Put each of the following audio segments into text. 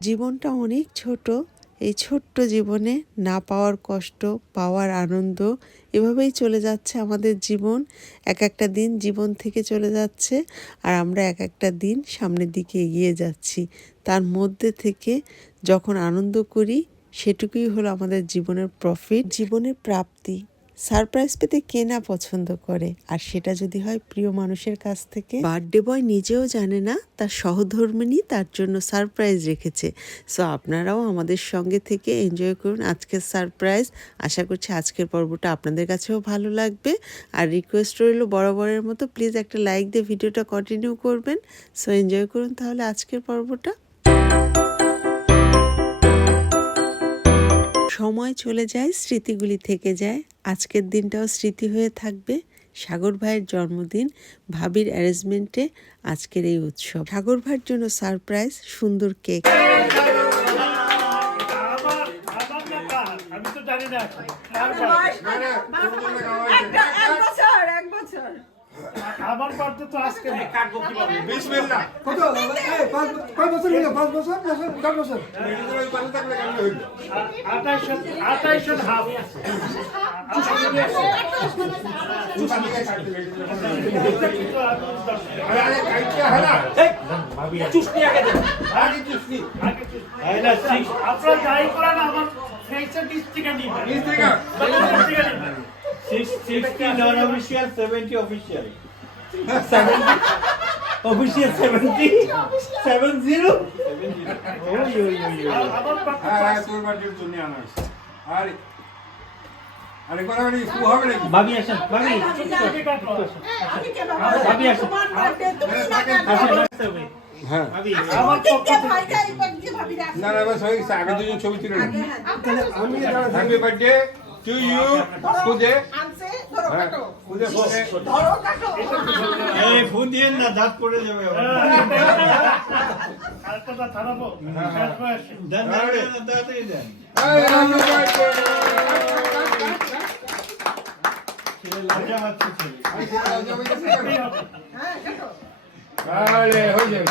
জীবনটা অনেক ছোট। এই ছোট্ট জীবনে না পাওয়ার কষ্ট, পাওয়ার আনন্দ, এভাবেই চলে যাচ্ছে আমাদের জীবন। এক একটা দিন জীবন থেকে চলে যাচ্ছে আর আমরা এক একটা দিন সামনের দিকে এগিয়ে যাচ্ছি। তার মধ্যে থেকে যখন আনন্দ করি, সেটুকুই হলো আমাদের জীবনের প্রফিট জীবনের প্রাপ্তি। সারপ্রাইজ পেতে কে না পছন্দ করে? আর সেটা যদি হয় প্রিয় মানুষের কাছ থেকে? বার্থডে বয় নিজেও জানে না, তার সহধর্মিনী তার জন্য সারপ্রাইজ রেখেছে। সো আপনারাও আমাদের সঙ্গে থেকে এনজয় করুন আজকের সারপ্রাইজ। আশা করছি আজকের পর্বটা আপনাদের কাছেও ভালো লাগবে। আর রিকোয়েস্ট রইল বরাবরের মতো প্লিজ একটা লাইক দিয়ে ভিডিওটা কন্টিনিউ করবেন। সো এনজয় করুন তাহলে আজকের পর্বটা। সময় চলে যায় স্মৃতিগুলি থেকে যায়। আজকের দিনটাও স্মৃতি হয়ে থাকবে। সাগর ভাইয়ের জন্মদিন ভাবির অ্যারেঞ্জমেন্টে আজকের এই উৎসব। সাগর ভাইয়ের জন্য সারপ্রাইজ সুন্দর কেক। আমি তো জানি না। আবার পারতে তো আজকে না। কাটবো কীভাবে? বিসমিল্লাহ কত? এই পাঁচ কয় বছর হলো পাঁচ বছর বছর কত বছর ওই পানি থাকলে কেমন হইল 28 28 হাফ। আপনার যাই করেন আমার সেই ডিস্ট্রিক্টে নিবেন ডিস্ট্রিক্টে 60 নন অফিশিয়াল 70 অফিশিয়াল 70 অফিশিয়াল 70 70 ওই ওই ওই আর তোর বাড়ির জন্য আনা হয়েছে আর আরে কোন আমি ফু হবে নাকি ভাবি আসেন ভাবি ভাবি আসেন হ্যাঁ না না বাস হয়ে গেছে আগে দুজন ছবি তুলে হ্যাপি বার্থডে টু ইউ খুদে আনছে, ধরো হ্যাঁ কাটো। খুদে খুদে ধরো কাটো। এই ফোন দিয়ে না দাঁত পড়ে যাবে আবার। আরেকটা কথা থামাবো শেষ বয়স দেন দেন দেন, দেন, তাড়াতাড়ি দেন হ্যাপি বার্থডে ছেলে লজ্জা পাচ্ছে ছেলে হ্যাঁ, কাটো। আরে হয়ে যাবে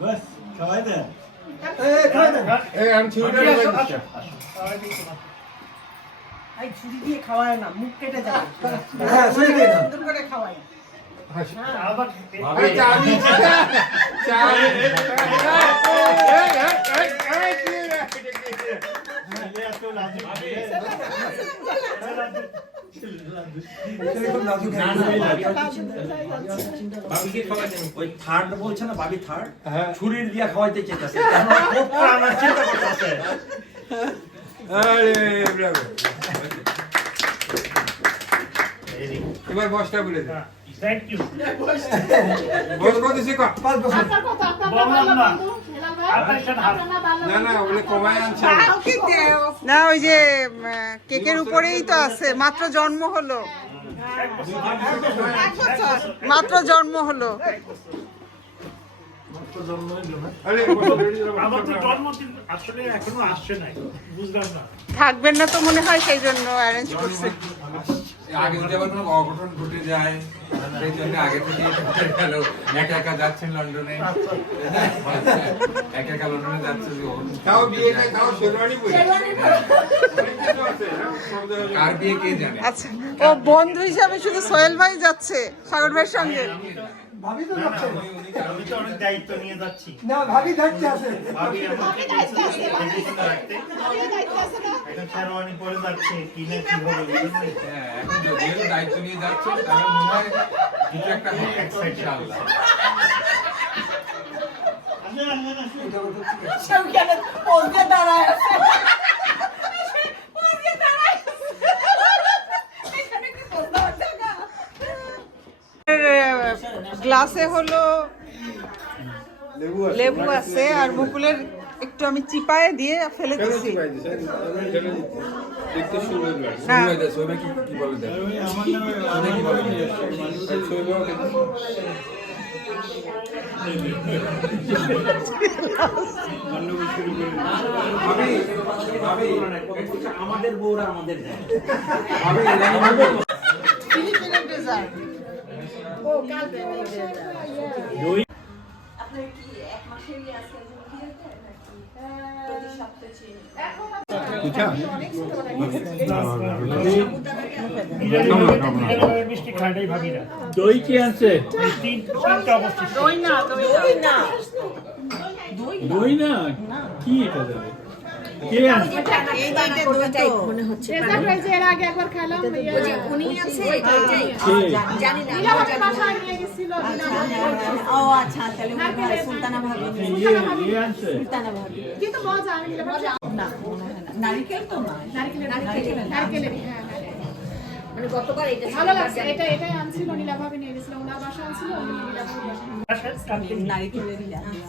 বাস খাওয়াই দেন ছুরি দিয়ে খাওয়ায় না, মুখ কেটে যাবে। হ্যাঁ সুন্দর করে খাওয়ায়। চাবি খুব বাবিকে খাওয়াইতেন ওই থার্ড বলছে না বাবি থার্ড। ছুরির দিয়া খাওয়াইতে চেয়েছে আমার চিন্তা করতেছে এবার বসটা বলে দে থ্যাংক ইউ বস কত দিছে পাঁচ বছর বললাম না আঠাইশো হাফ না ওই যে কেকের উপরেই তো আছে মাত্র জন্ম হলো। মাত্র জন্ম হলো। আরে আমার তো জন্মদিন আসলে এখনও আসছে নাই বুঝলাম না। থাকবেন না তো মনে হয় সেই জন্য অ্যারেঞ্জ করছে। আগে যদি আবার কোনো অঘটন ঘটে যায় সেই জন্য আগে থেকে গেল একা একা যাচ্ছেন লন্ডনে। একা একা লন্ডনে যাচ্ছে যে ওর তাও বিয়েতে তাও শেরওয়ানি পরে কার বিয়ে কে জানে? আচ্ছা ও বন্ধু হিসাবে শুধু সোহেল ভাই যাচ্ছে সাগর ভাইয়ের সঙ্গে। ভাবি তো যাচ্ছে আমি তো অনেক দায়িত্ব নিয়ে যাচ্ছি। না ভাবি দেখতে আছে। ভাবি আমাকে দেখে রাখতে এখন শেরওয়ানি পরে যাচ্ছে কি না কি হবে হ্যাঁ এখন যেহেতু দায়িত্ব নিয়ে যাচ্ছেন তাহলে মনে হয় কিছু একটা হবে ইনশাআল্লাহ। আসেন আসেন আসেন সেখানে পোজ দাঁড়ায় আছে। গ্লাসে হলো লেবু আছে আর মুকুলের একটু আমি চিপায়ে দিয়ে ফেলে দিচ্ছি? ভাবি আমাদের বউরা আমাদের দেয় ভাবি ইদানিং ভাবি আপনার কি এক মাসেরই আছে প্রতি সপ্তাহে চেয়ে খাটাই ভাবি না দই কি আছে? তিন তিনটা অবস্থিত দই না। দই না দই না। কি এটা দেবে দই তো মনে হচ্ছে এর আগে একবার খেলাম উনি আছে কে? জানি না নারিকেল নারকেলের নারকেলের। নারকেলের হ্যাঁ হ্যাঁ। মানে গতবার এটা ভালো লাগছে এটা এটাই আনছিল নীলা নিয়ে গেছিল ওনার বাসা আনছিল উনি নীলা বাসা। পিস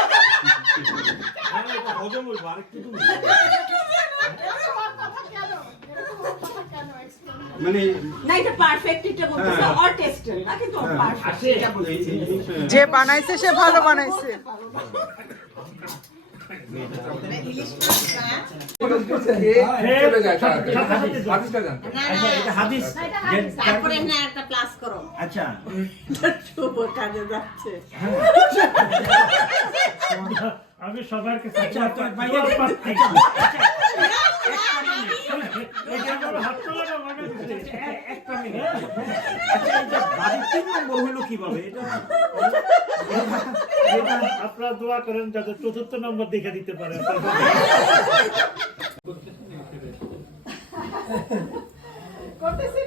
হজম আরেকটু তুমি মানে হ্যাঁ। জিনিস যে বানাইছে সে ভালো বানাইছে। জানতো আচ্ছা। আমি সবার কাছে আচ্ছা, মনে আচ্ছা এটা আপনারা দোয়া করেন যাতে চতুর্থ নম্বর দেখে দিতে পারে। করতেছি